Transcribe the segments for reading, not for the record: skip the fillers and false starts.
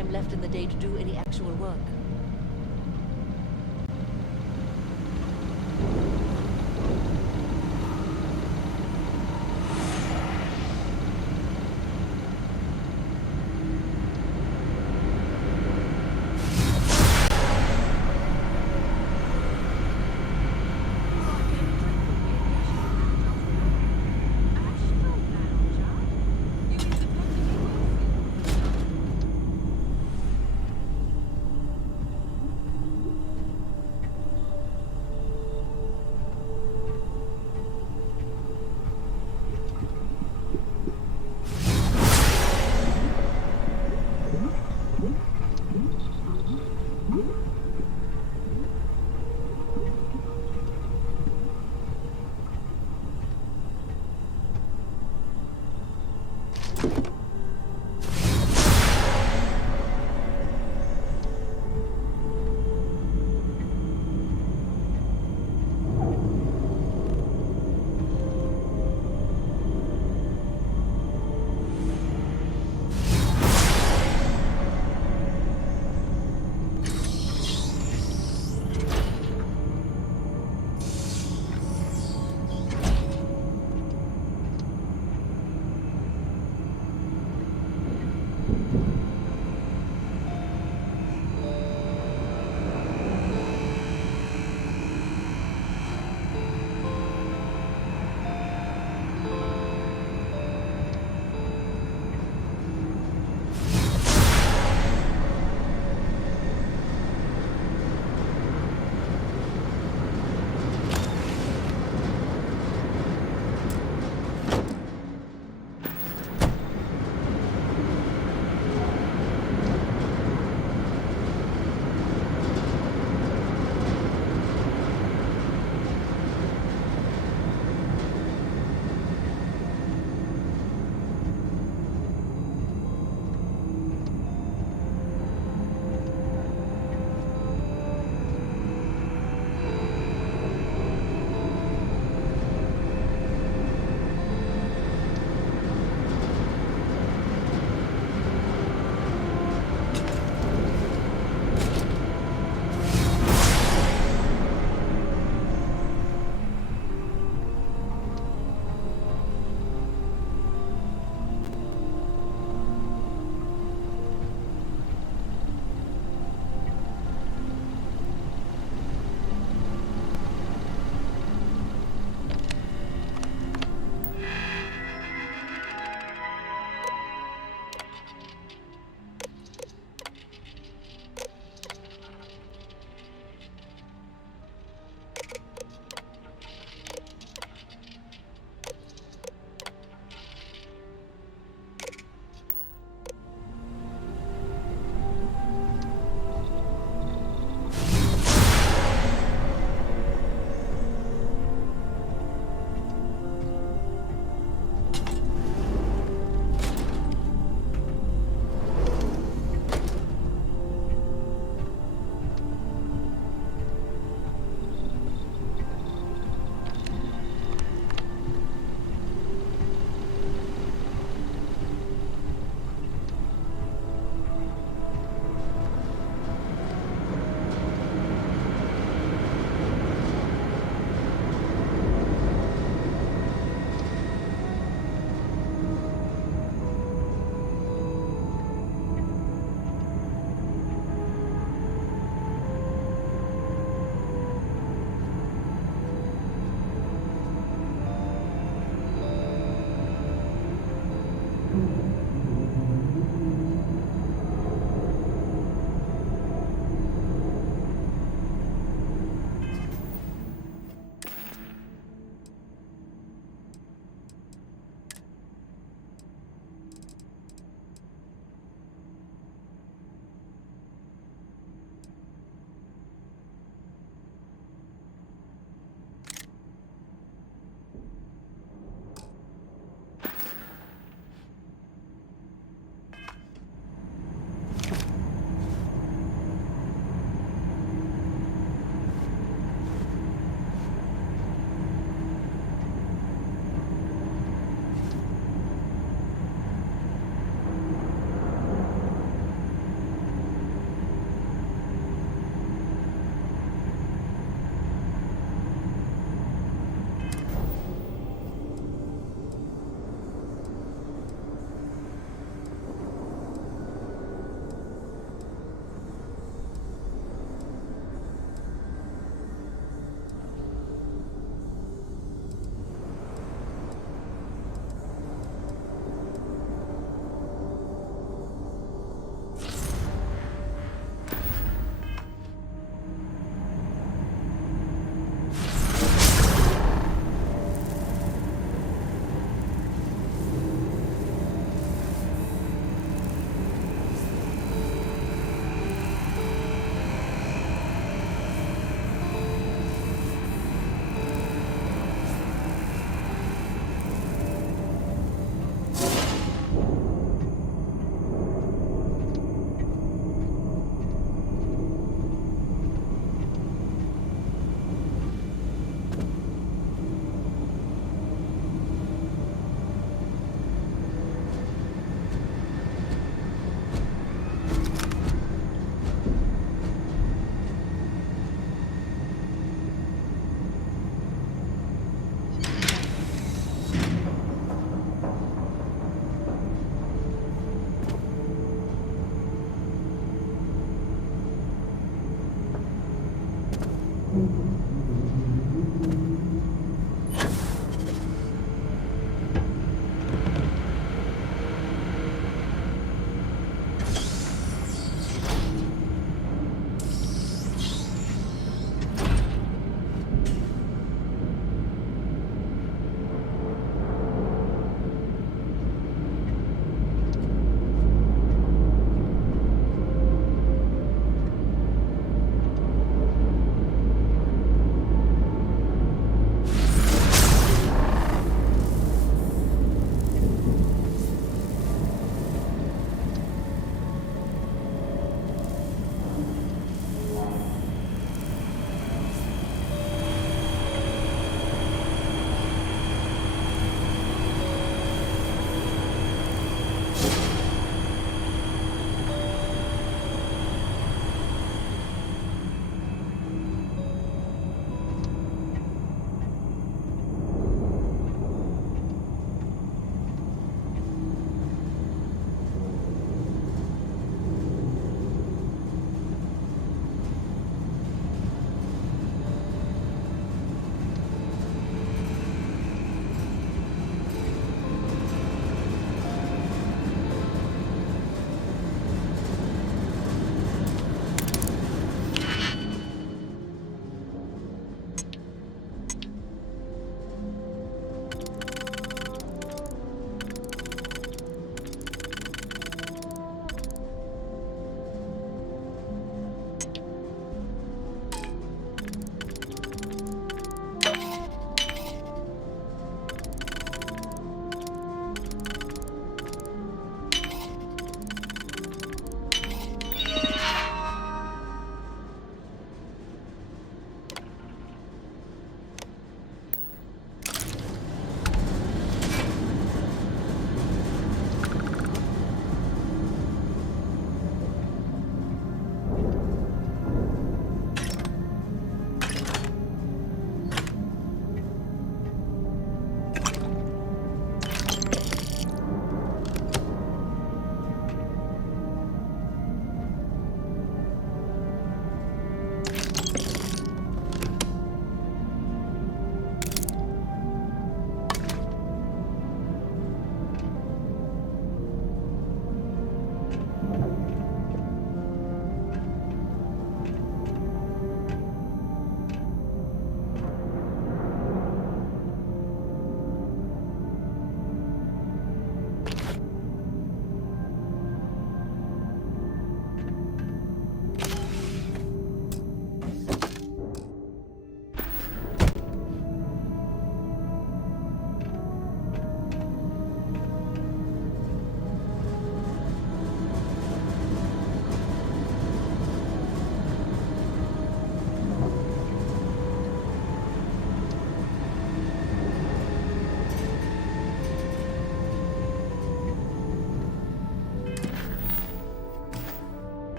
time left in the day to do any actual work.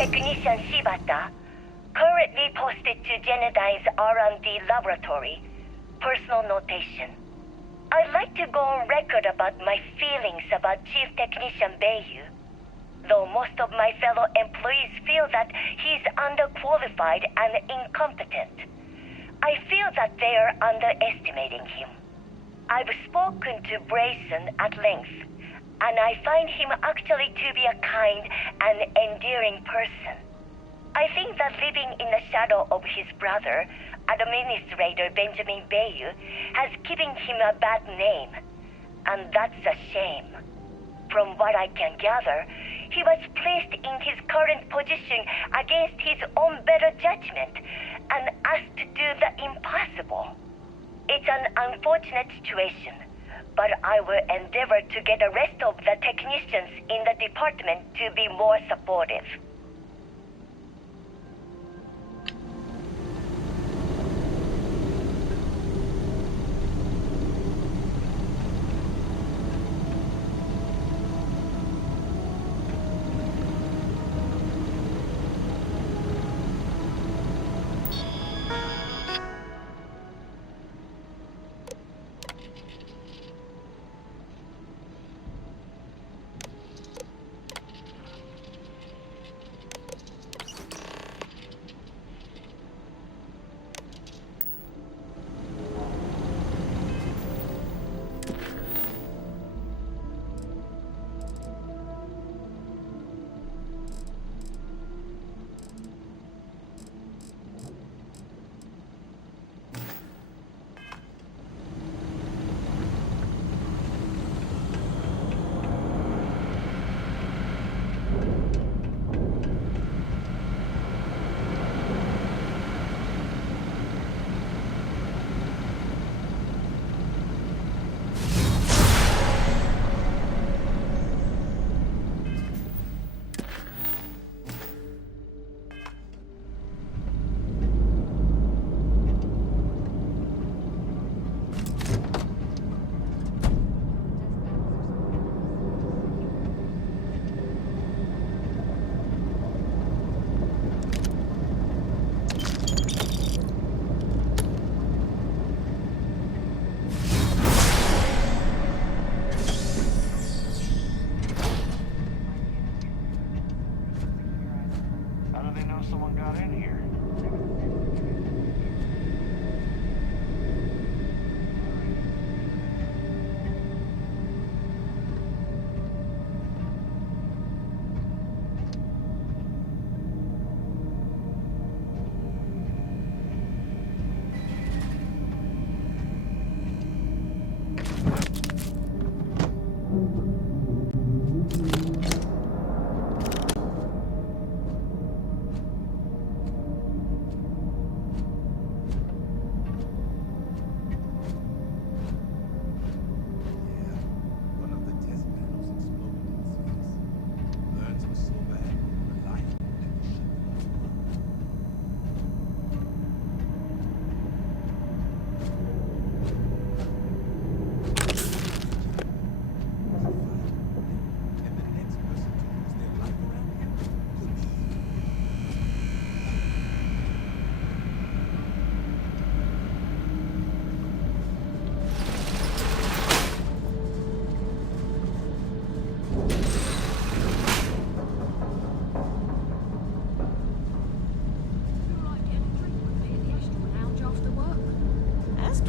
Technician Shibata, currently posted to Genedine's R&D laboratory. Personal notation. I'd like to go on record about my feelings about Chief Technician Beiyu. Though most of my fellow employees feel that he's underqualified and incompetent, I feel that they are underestimating him. I've spoken to Brayson at length, and I find him actually to be a kind and endearing person. I think that living in the shadow of his brother, Administrator Benjamin Beiyu, has given him a bad name, and that's a shame. From what I can gather, he was placed in his current position against his own better judgment and asked to do the impossible. It's an unfortunate situation, but I will endeavor to get the rest of the technicians in the department to be more supportive. Someone got in here.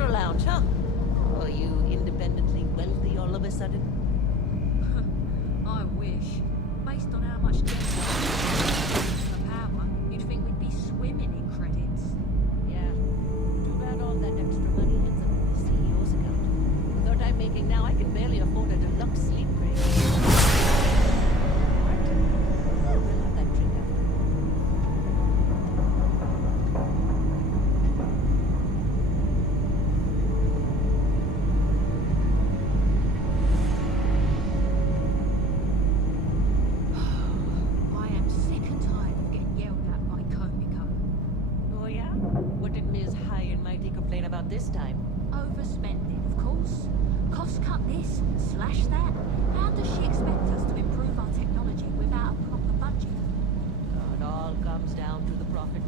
Lounge, huh? Are you independently wealthy all of a sudden? I wish. Based on how much debt the power, you'd think we'd be swimming in credits. Yeah. Too bad all that extra money ends up in the CEO's account. With what I'm making now, I can barely afford a deluxe sleep crate. What? Oh, we'll have that drink after.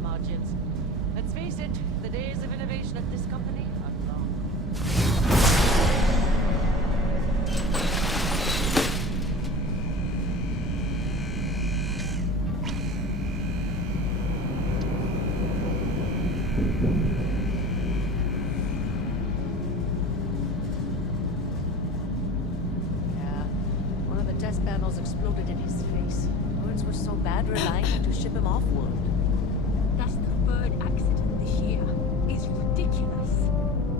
margins. Let's face it, the days of innovation at this company are long. Yeah, one of the test panels exploded in his face. Burns were so bad we're lying to ship him off-world. That's the third accident this year. It's ridiculous.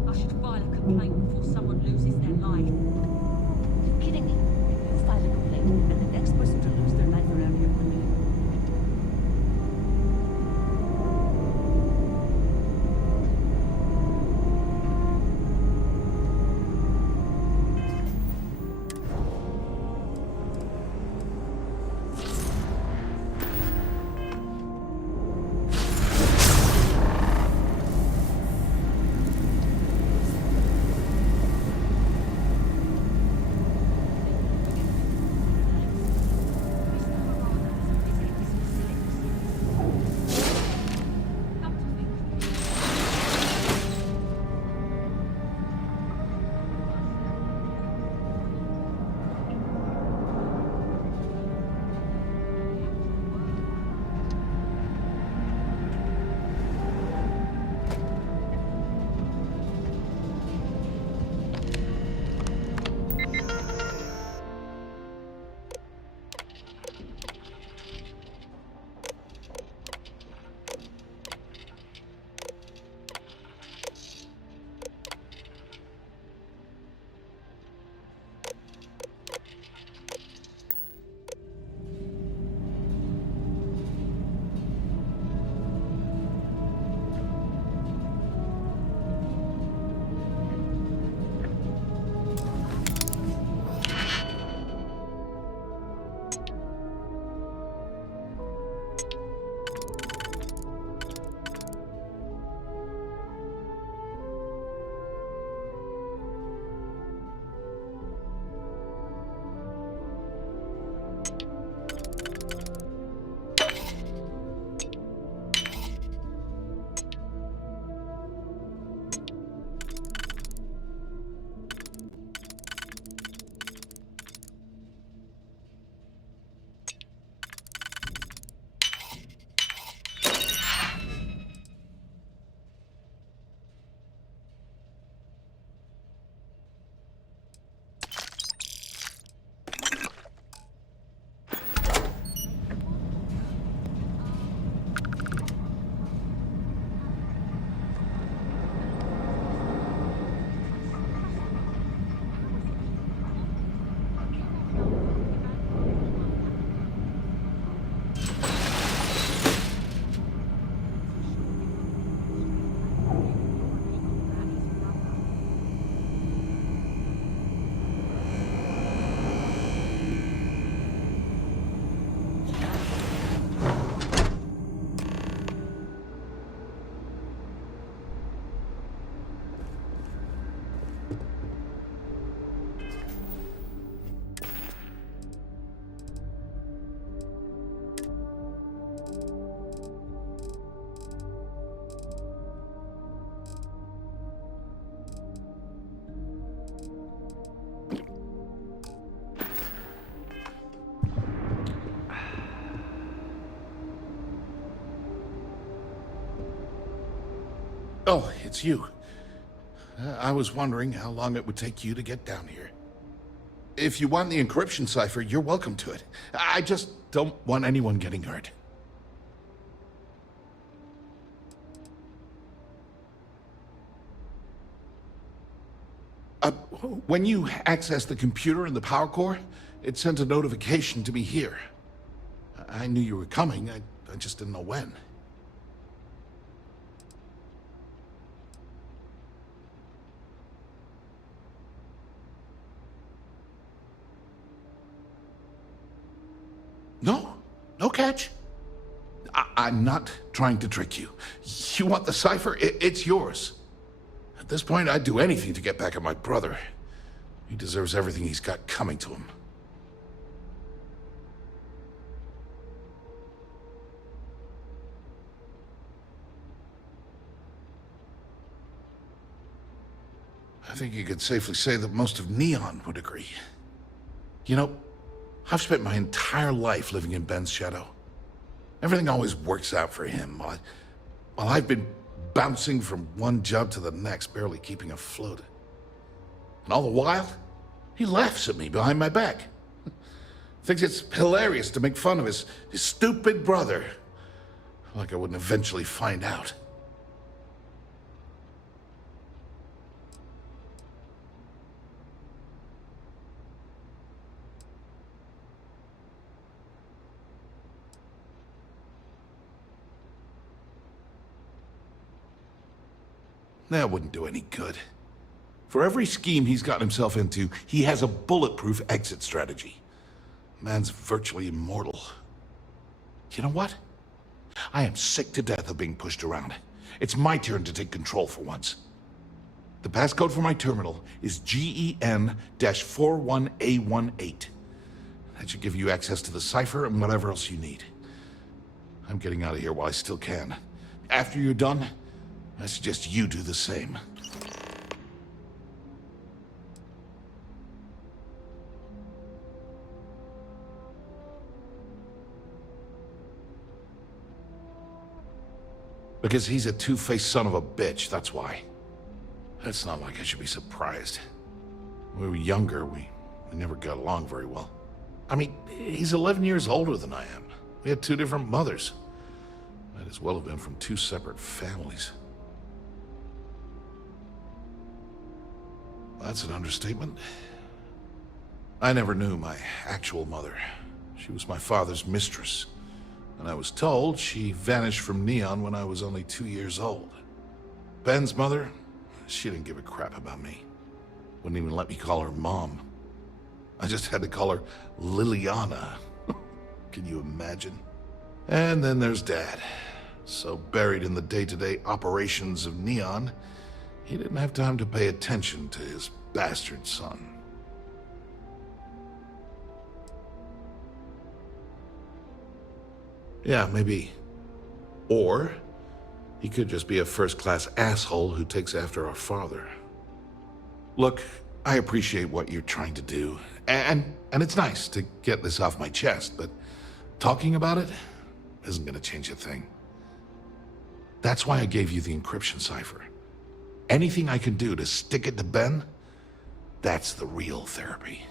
I should file a complaint before someone loses their life. Are you kidding me? You file a complaint, and the next person to lose their life around here could be you. Oh, it's you. I was wondering how long it would take you to get down here. If you want the encryption cipher, you're welcome to it. I just don't want anyone getting hurt. When you access the computer in the power core, it sends a notification to me here. I knew you were coming, I just didn't know when. No catch. I'm not trying to trick you. You want the cipher? It's yours. At this point, I'd do anything to get back at my brother. He deserves everything he's got coming to him. I think you could safely say that most of Neon would agree. You know, I've spent my entire life living in Ben's shadow. Everything always works out for him, while I've been bouncing from one job to the next, barely keeping afloat. And all the while, he laughs at me behind my back. Thinks it's hilarious to make fun of his stupid brother. Like I wouldn't eventually find out. That wouldn't do any good. For every scheme he's gotten himself into, he has a bulletproof exit strategy. Man's virtually immortal. You know what? I am sick to death of being pushed around. It's my turn to take control for once. The passcode for my terminal is GEN-41A18. That should give you access to the cipher and whatever else you need. I'm getting out of here while I still can. After you're done, I suggest you do the same. Because he's a two-faced son of a bitch, that's why. It's not like I should be surprised. When we were younger, we never got along very well. I mean, he's 11 years older than I am. We had two different mothers. Might as well have been from two separate families. That's an understatement. I never knew my actual mother. She was my father's mistress. And I was told she vanished from Neon when I was only 2 years old. Ben's mother, she didn't give a crap about me. Wouldn't even let me call her Mom. I just had to call her Liliana. Can you imagine? And then there's Dad. So buried in the day-to-day operations of Neon, he didn't have time to pay attention to his bastard son. Yeah, maybe. Or he could just be a first-class asshole who takes after our father. Look, I appreciate what you're trying to do, and it's nice to get this off my chest, but talking about it isn't gonna change a thing. That's why I gave you the encryption cipher. Anything I can do to stick it to Ben, that's the real therapy.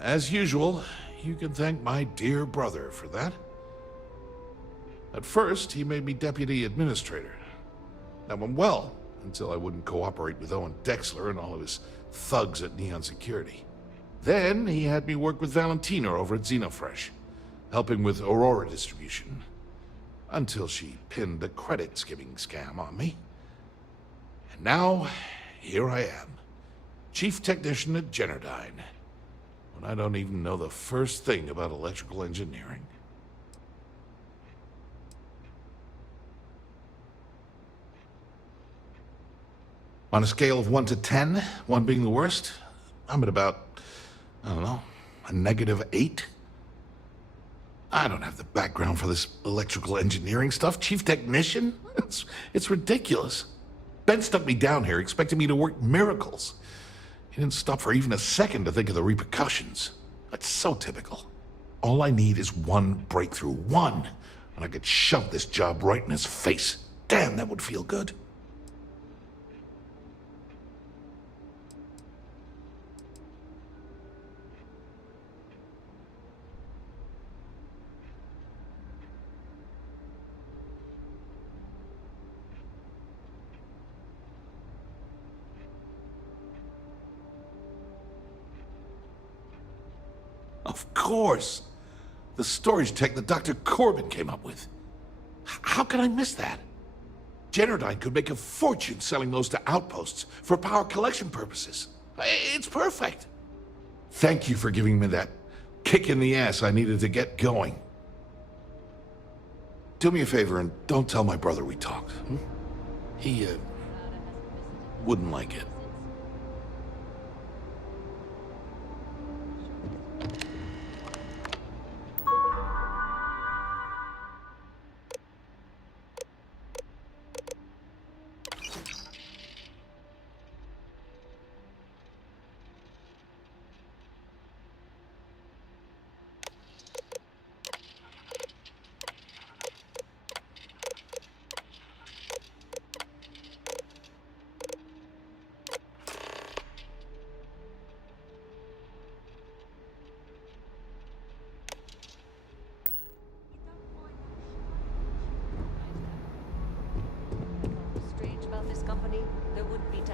As usual, you can thank my dear brother for that. At first, he made me deputy administrator. That went well, until I wouldn't cooperate with Owen Dexler and all of his thugs at Neon Security. Then he had me work with Valentina over at Xenofresh, helping with Aurora distribution, until she pinned a credit skimming scam on me. And now, here I am, chief technician at Generdyne, when I don't even know the first thing about electrical engineering. On a scale of 1 to 10, 1 being the worst, I'm at about, I don't know, a -8. I don't have the background for this electrical engineering stuff. Chief technician? It's ridiculous. Ben stuck me down here expecting me to work miracles. He didn't stop for even a second to think of the repercussions. That's so typical. All I need is one breakthrough, one, and I could shove this job right in his face. Damn, that would feel good. Of course. The storage tech that Dr. Corbin came up with. How can I miss that? Generdyne could make a fortune selling those to outposts for power collection purposes. It's perfect. Thank you for giving me that kick in the ass I needed to get going. Do me a favor and don't tell my brother we talked. He, wouldn't like it.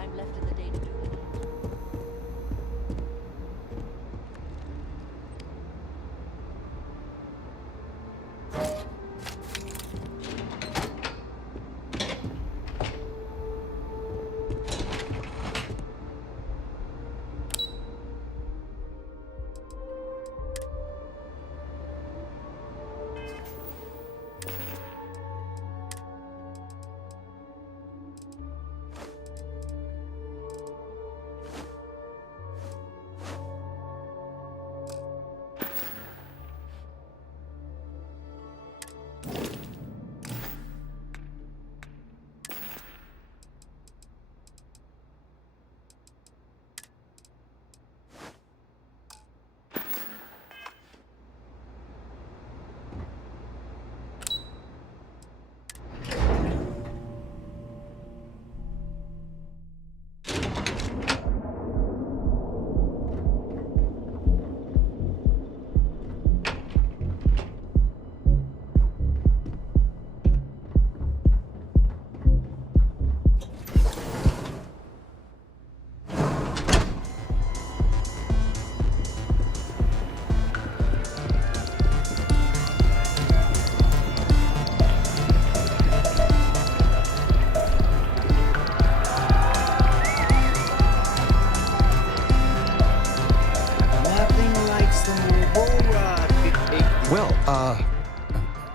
time left in the day to do it.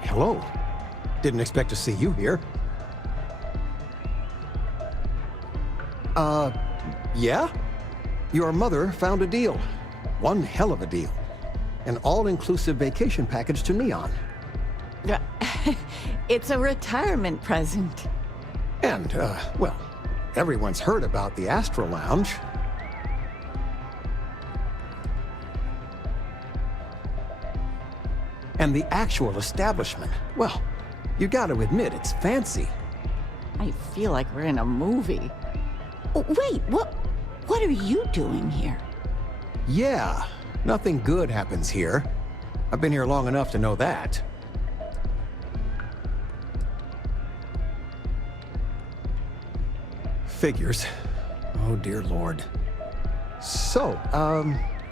Hello. Didn't expect to see you here. Yeah? Your mother found a deal. One hell of a deal. An all-inclusive vacation package to Neon. It's a retirement present. And, well, everyone's heard about the Astro Lounge. And the actual establishment. Well, you gotta admit, it's fancy. I feel like we're in a movie. Oh, wait, what are you doing here? Yeah, nothing good happens here. I've been here long enough to know that. Figures. Oh, dear Lord. So,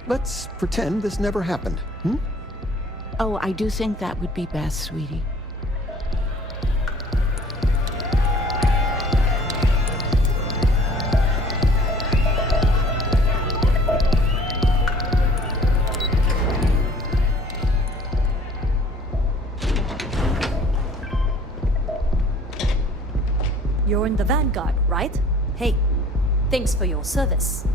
let's pretend this never happened, hmm? Oh, I do think that would be best, sweetie. You're in the Vanguard, right? Hey, thanks for your service.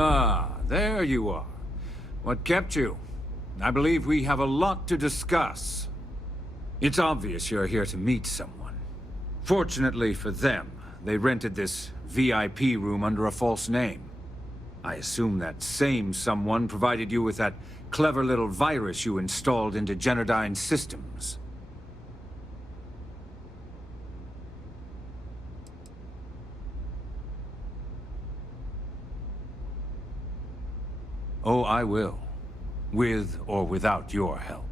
Ah, there you are. What kept you? I believe we have a lot to discuss. It's obvious you're here to meet someone. Fortunately for them, they rented this VIP room under a false name. I assume that same someone provided you with that clever little virus you installed into Genodyne's systems. Oh, I will. With or without your help.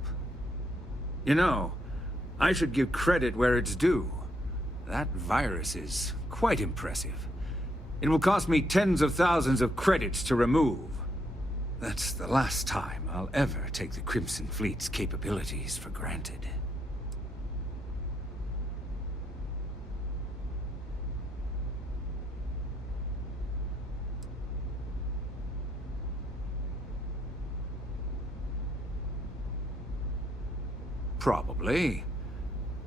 You know, I should give credit where it's due. That virus is quite impressive. It will cost me tens of thousands of credits to remove. That's the last time I'll ever take the Crimson Fleet's capabilities for granted. Probably.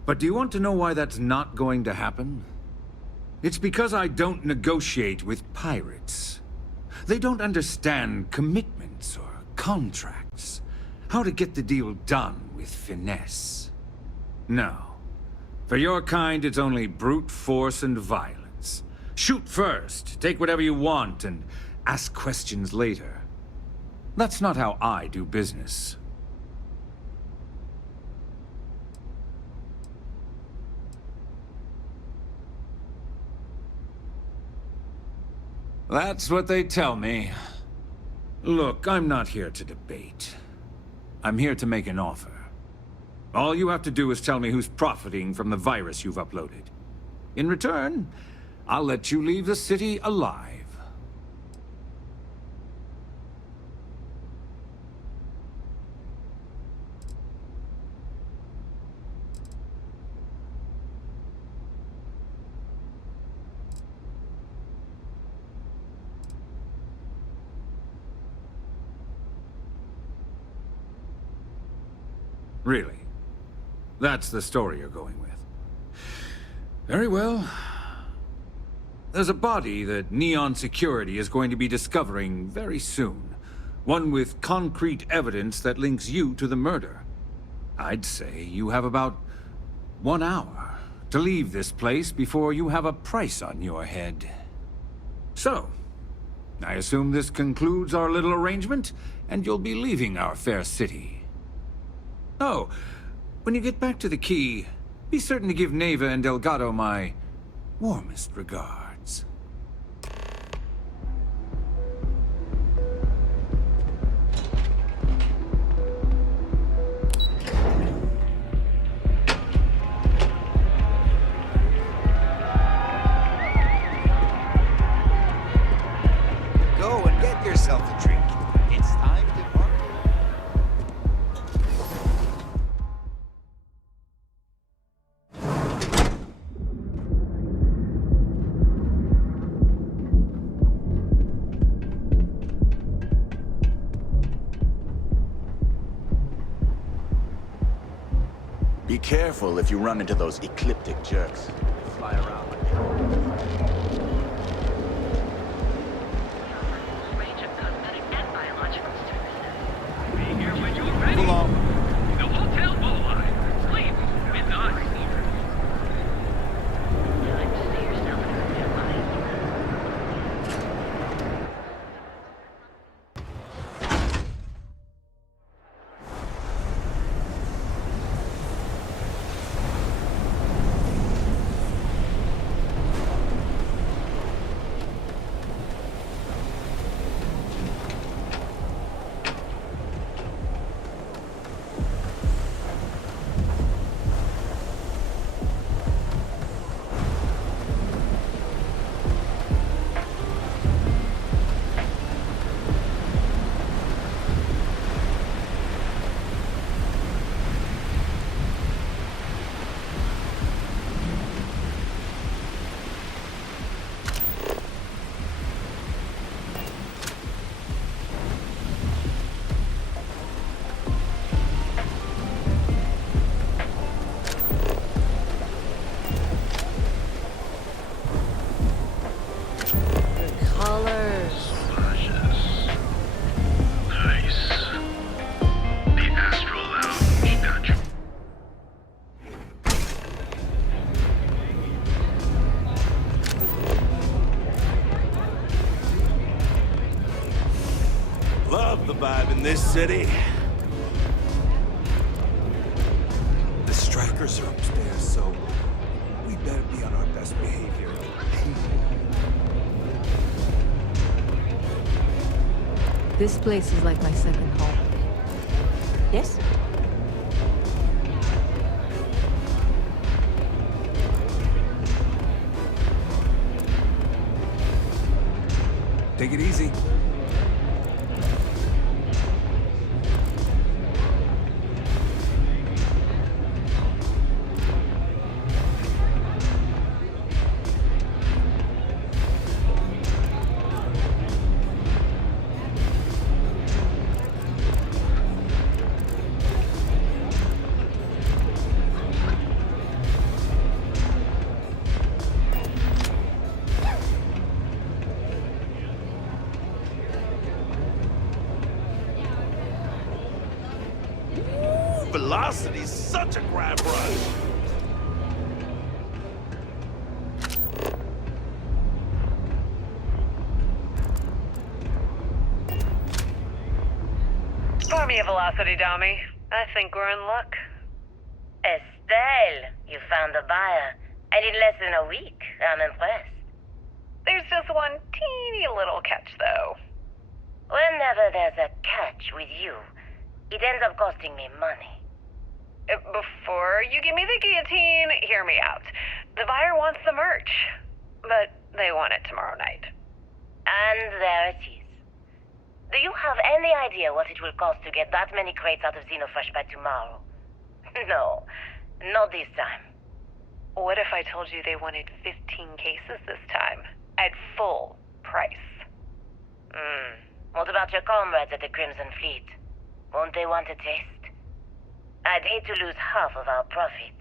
But do you want to know why that's not going to happen? It's because I don't negotiate with pirates. They don't understand commitments or contracts. How to get the deal done with finesse. No. For your kind, it's only brute force and violence. Shoot first, take whatever you want, and ask questions later. That's not how I do business. That's what they tell me. Look, I'm not here to debate. I'm here to make an offer. All you have to do is tell me who's profiting from the virus you've uploaded. In return, I'll let you leave the city alive. Really? That's the story you're going with. Very well. There's a body that Neon Security is going to be discovering very soon. One with concrete evidence that links you to the murder. I'd say you have about 1 hour to leave this place before you have a price on your head. So, I assume this concludes our little arrangement, and you'll be leaving our fair city. Oh, when you get back to the key, be certain to give Neva and Delgado my warmest regards. Go and get yourself a drink. It's time to party. Be careful if you run into those ecliptic jerks. They fly around like Range of cosmetic and biological services. Be here when you're ready. Pull on. The Hotel Bullseye. Sleep with us. Time to see yourself in a new light. Love the vibe in this city. The strikers are upstairs, so we better be on our best behavior. This place is like my second home. Yes? Take it easy. Velocity's such a grab rush. Pour me a velocity, dummy. I think we're in luck. Estelle, you found a buyer. And in less than a week. I'm impressed. There's just one teeny little catch, though. Whenever there's a catch with you, it ends up costing me money. Before you give me the guillotine, hear me out. The buyer wants the merch, but they want it tomorrow night. And there it is. Do you have any idea what it will cost to get that many crates out of Xenofresh by tomorrow? No, not this time. What if I told you they wanted 15 cases this time, at full price? What about your comrades at the Crimson Fleet? Won't they want a taste? I'd hate to lose half of our profits.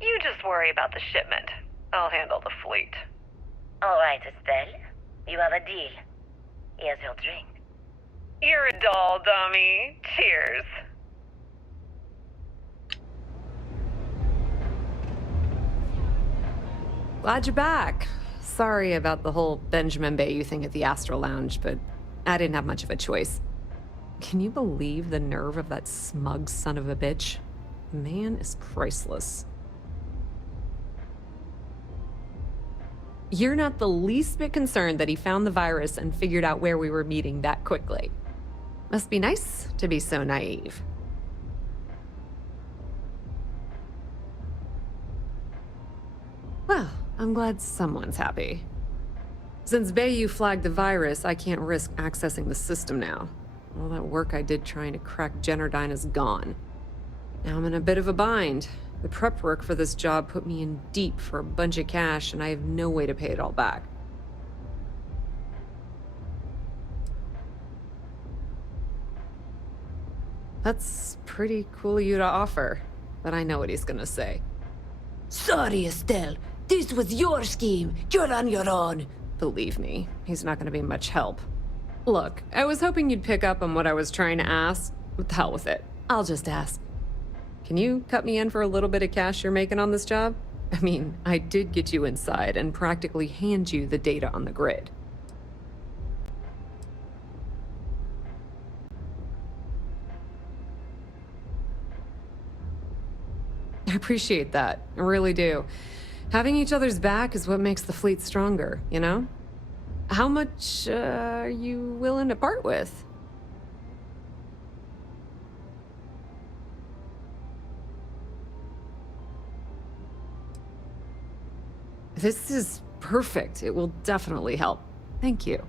You just worry about the shipment. I'll handle the fleet. All right, Estelle. You have a deal. Here's your drink. You're a doll, dummy. Cheers. Glad you're back. Sorry about the whole Benjamin Bayou thing at the Astral Lounge, but I didn't have much of a choice. Can you believe the nerve of that smug son of a bitch? The man is priceless. You're not the least bit concerned that he found the virus and figured out where we were meeting that quickly. Must be nice to be so naive. Well, I'm glad someone's happy. Since Bayou flagged the virus, I can't risk accessing the system now. All that work I did trying to crack Generdyne is gone. Now I'm in a bit of a bind. The prep work for this job put me in deep for a bunch of cash, and I have no way to pay it all back. That's pretty cool of you to offer, but I know what he's gonna say. Sorry, Estelle. This was your scheme. You're on your own. Believe me, he's not gonna be much help. Look, I was hoping you'd pick up on what I was trying to ask. What the hell with it? I'll just ask. Can you cut me in for a little bit of cash you're making on this job? I mean, I did get you inside and practically hand you the data on the grid. I appreciate that. I really do. Having each other's back is what makes the fleet stronger, you know? How much are you willing to part with? This is perfect. It will definitely help. Thank you.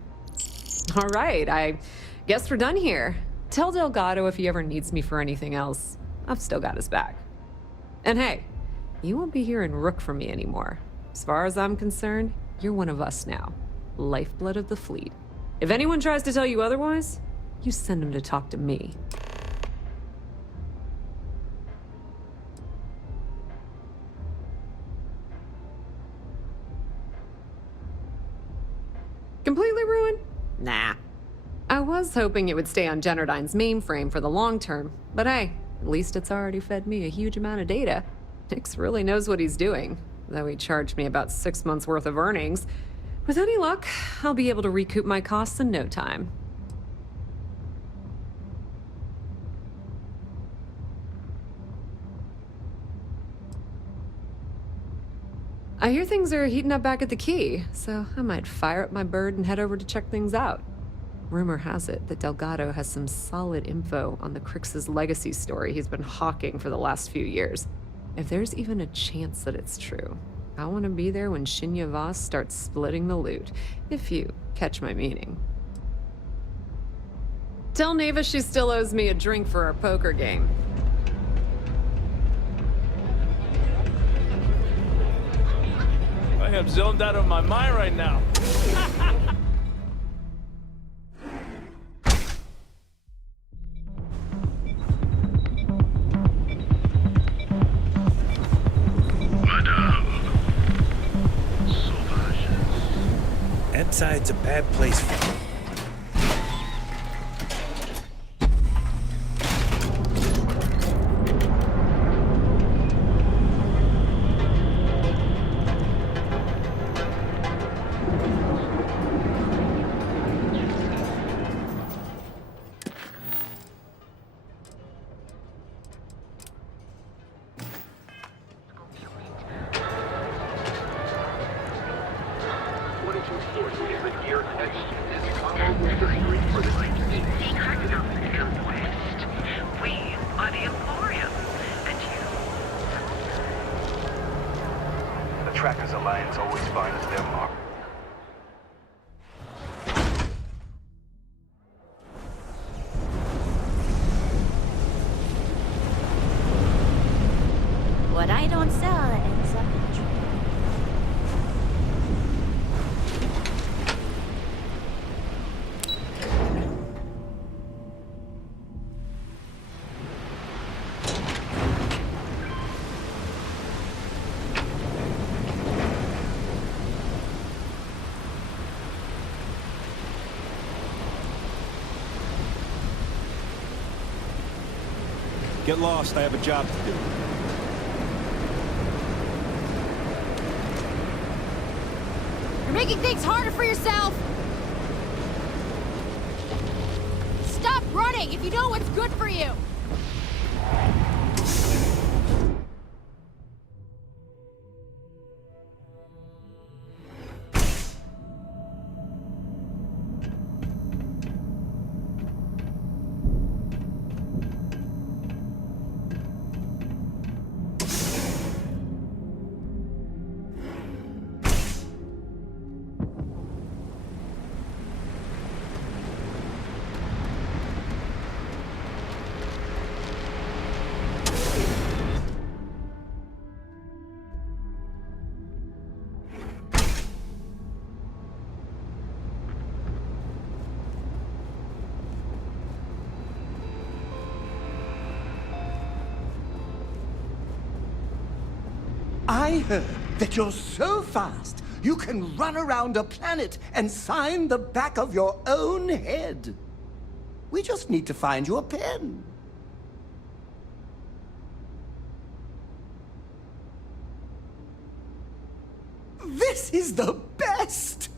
All right, I guess we're done here. Tell Delgado if he ever needs me for anything else. I've still got his back. And hey, you won't be hearing Rook from me anymore. As far as I'm concerned, you're one of us now. Lifeblood of the fleet. If anyone tries to tell you otherwise, you send them to talk to me. Completely ruined? Nah. I was hoping it would stay on Generdyne's mainframe for the long term, but hey, at least it's already fed me a huge amount of data. Nix really knows what he's doing, though he charged me about 6 months worth of earnings. With any luck, I'll be able to recoup my costs in no time. I hear things are heating up back at the Key, so I might fire up my bird and head over to check things out. Rumor has it that Delgado has some solid info on the Crix's legacy story he's been hawking for the last few years. If there's even a chance that it's true, I want to be there when Shinya Voss starts splitting the loot, if you catch my meaning. Tell Neva she still owes me a drink for our poker game. I am zoned out of my mind right now. Inside's a bad place for me. Get lost, I have a job to do. You're making things harder for yourself! Stop running if you know what's good for you! I heard that you're so fast, you can run around a planet and sign the back of your own head. We just need to find you a pen. This is the best!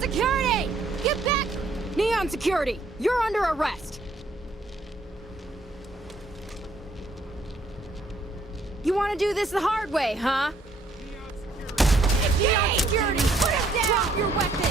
Security! Get back! Neon Security, you're under arrest! You want to do this the hard way, huh? Neon Security, put him down! Drop your weapon!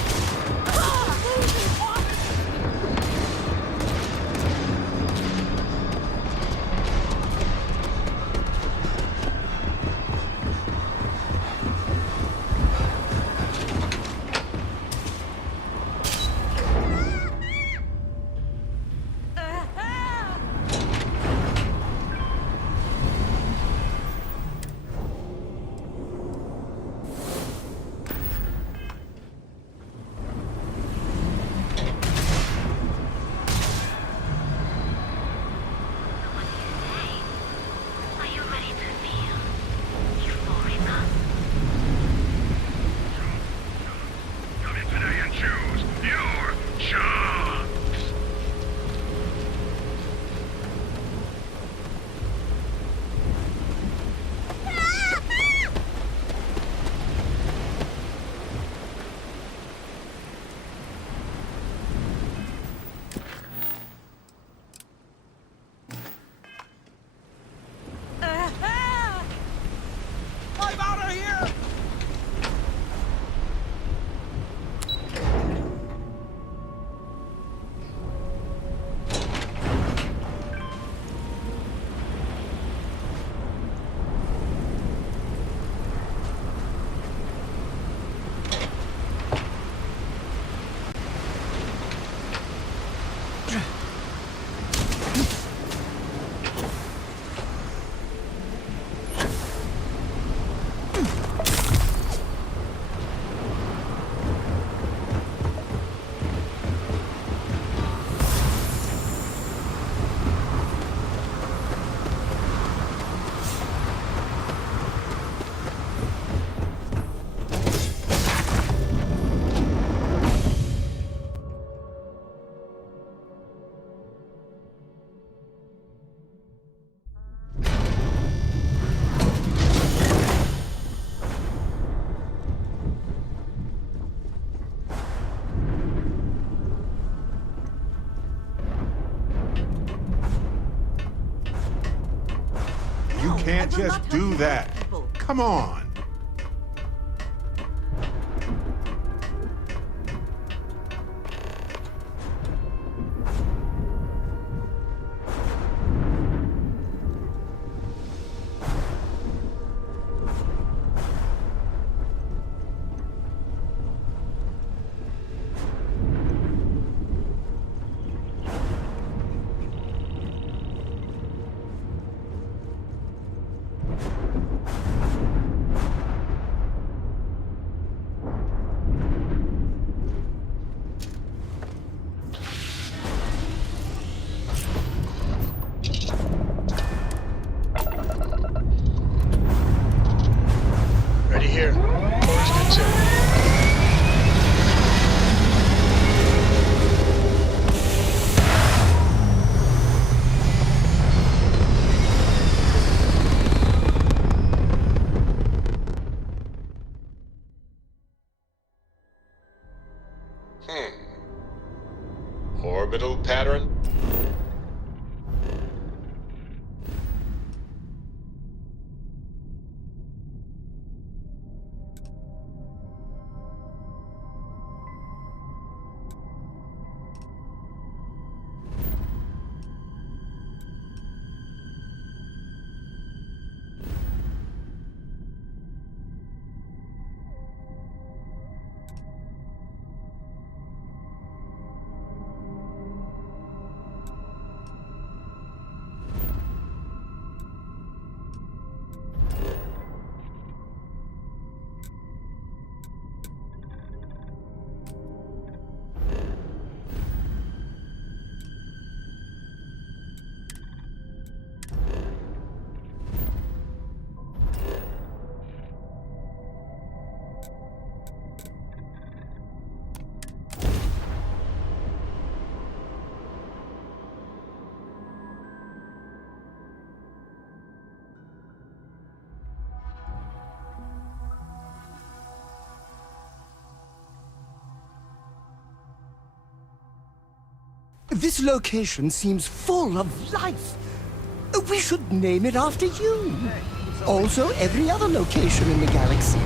You can't just do that. Come on. Ready here. Course considered. Orbital pattern? This location seems full of life. We should name it after you. Also, every other location in the galaxy.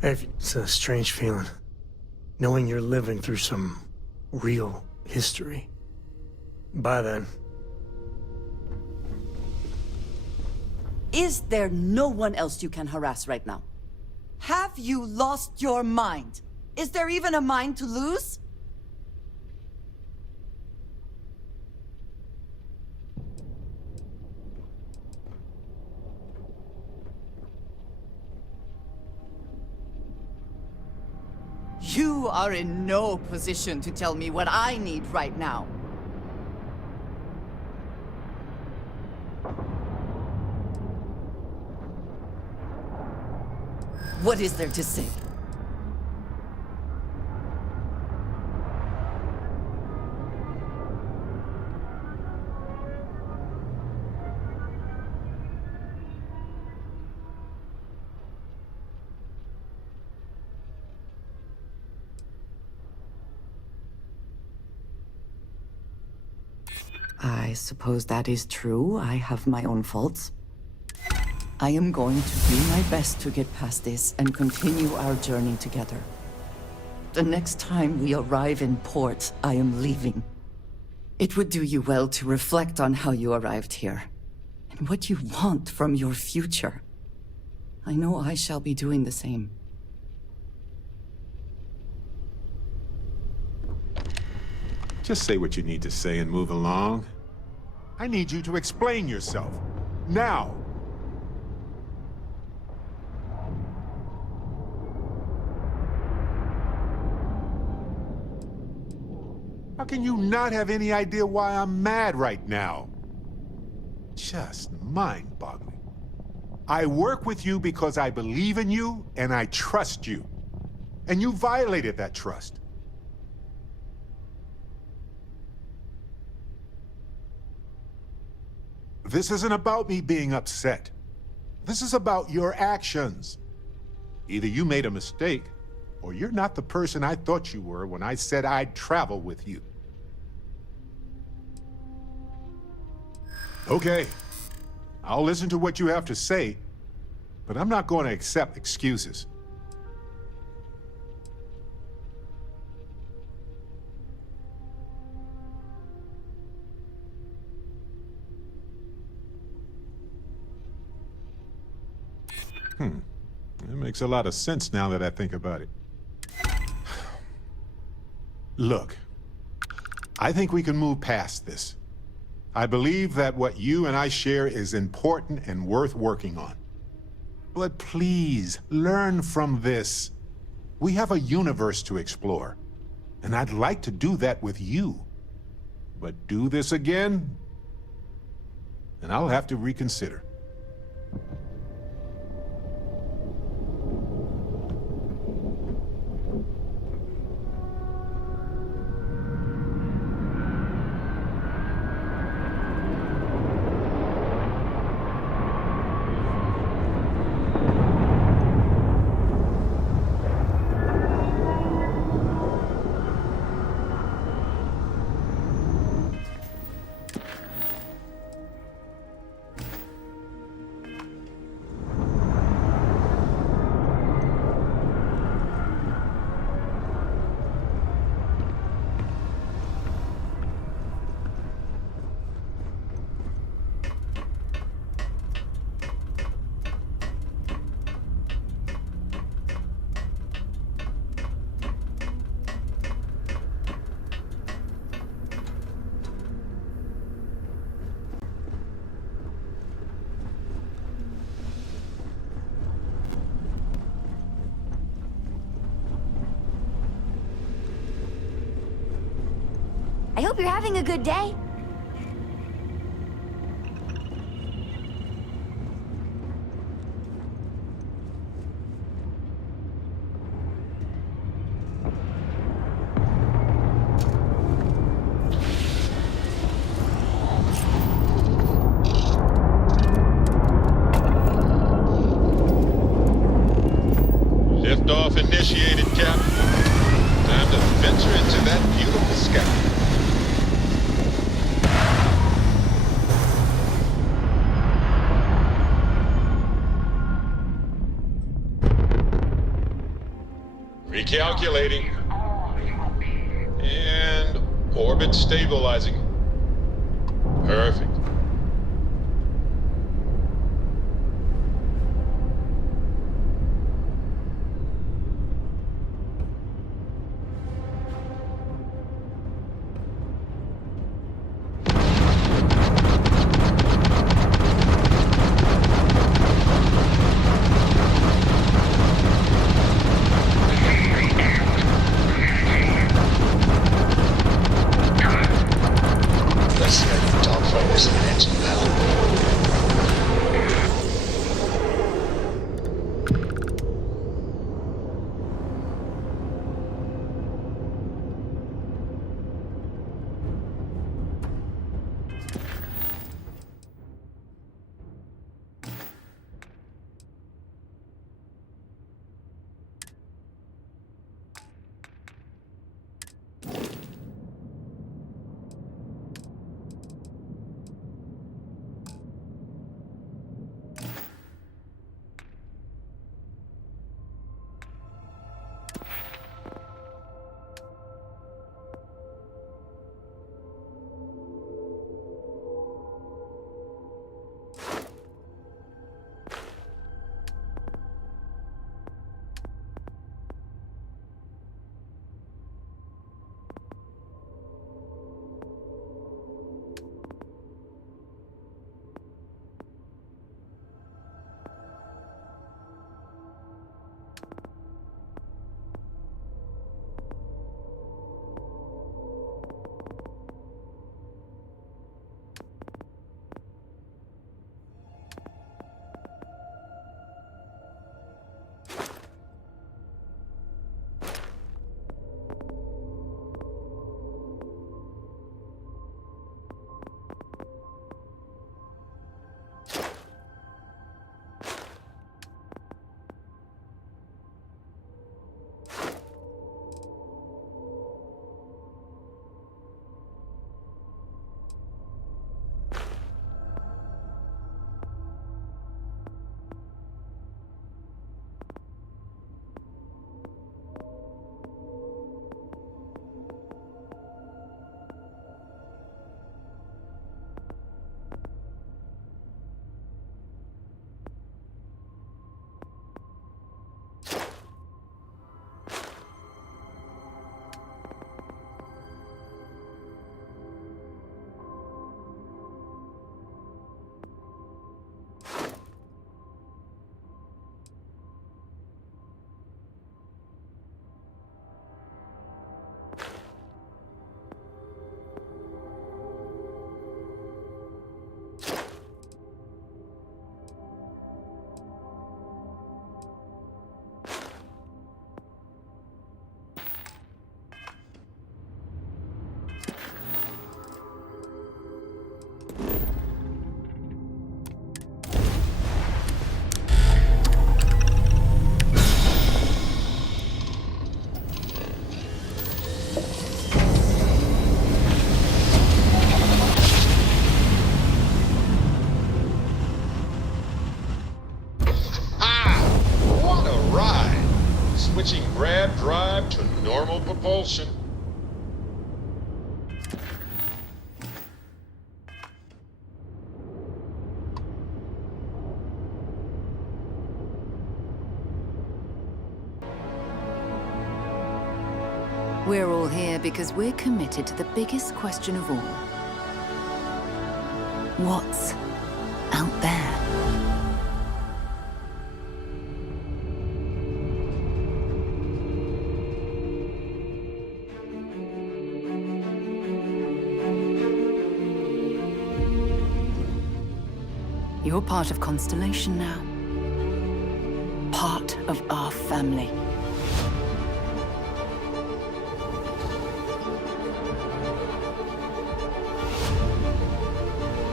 It's a strange feeling, knowing you're living through some real history. Bye then. Is there no one else you can harass right now? Have you lost your mind? Is there even a mind to lose? You are in no position to tell me what I need right now. What is there to say? I suppose that is true. I have my own faults. I am going to do my best to get past this and continue our journey together. The next time we arrive in port, I am leaving. It would do you well to reflect on how you arrived here, and what you want from your future. I know I shall be doing the same. Just say what you need to say and move along. I need you to explain yourself. Now! How can you not have any idea why I'm mad right now? Just mind-boggling. I work with you because I believe in you and I trust you. And you violated that trust. This isn't about me being upset. This is about your actions. Either you made a mistake, or you're not the person I thought you were when I said I'd travel with you. Okay, I'll listen to what you have to say, but I'm not going to accept excuses. That makes a lot of sense now that I think about it. Look, I think we can move past this. I believe that what you and I share is important and worth working on. But please, learn from this. We have a universe to explore, and I'd like to do that with you. But do this again, and I'll have to reconsider. I hope you're having a good day. Liftoff initiated, Captain. Time to venture into that beautiful sky. Recalculating. And orbit stabilizing. Perfect. switching grab drive to normal propulsion. We're all here because we're committed to the biggest question of all. What's out there? You're part of Constellation now. Part of our family.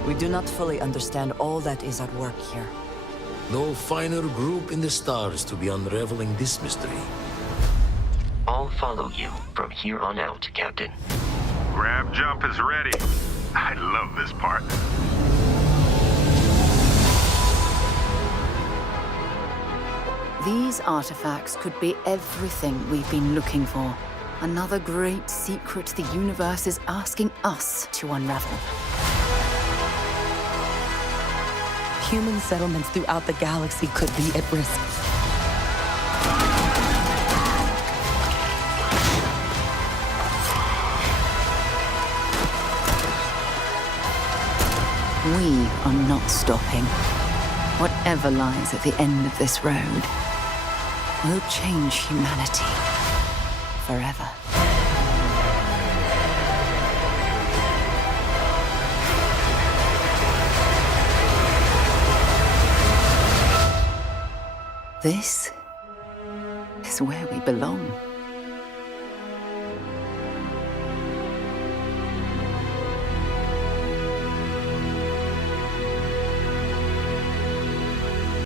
We do not fully understand all that is at work here. No finer group in the stars to be unraveling this mystery. I'll follow you from here on out, Captain. Grab jump is ready. I love this part. These artifacts could be everything we've been looking for. Another great secret the universe is asking us to unravel. Human settlements throughout the galaxy could be at risk. We are not stopping. Whatever lies at the end of this road will change humanity forever. This is where we belong.